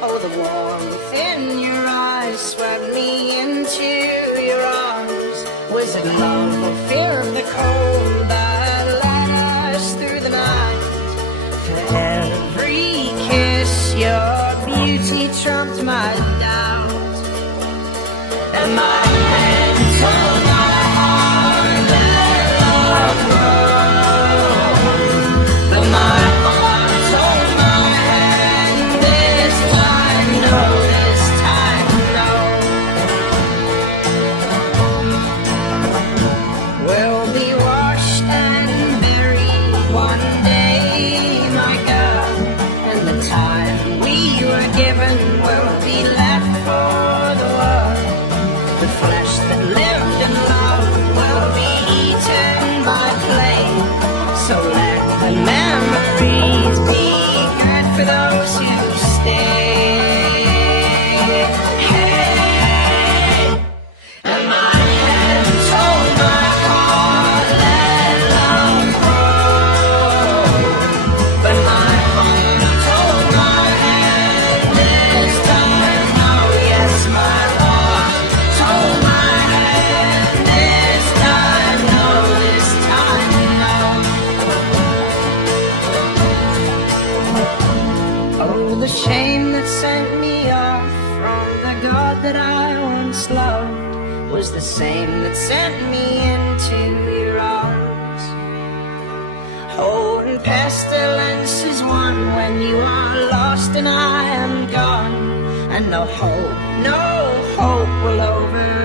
Oh, the warmth in your eyes swept me into your arms. Was it love or fear of the cold that led us through the night? For every kiss, your beauty trumped my doubt. And my head told my heart that love grows, but my heart told my head this time no, this time no. We'll be washed and buried one day, my girl, and the time we were given will be left for the world. The flesh that lived and loved will be eaten by flame. So let the memories be good for those who stay. Hey, and my head told my heart, let love grow, but my heart told my head this time no, yes, my heart told my head this time no, this time no. Oh, the shame that sent me off from the God that I once loved was the same that sent me into your arms. Oh, and pestilence is one when you are lost and I am gone, and no hope will over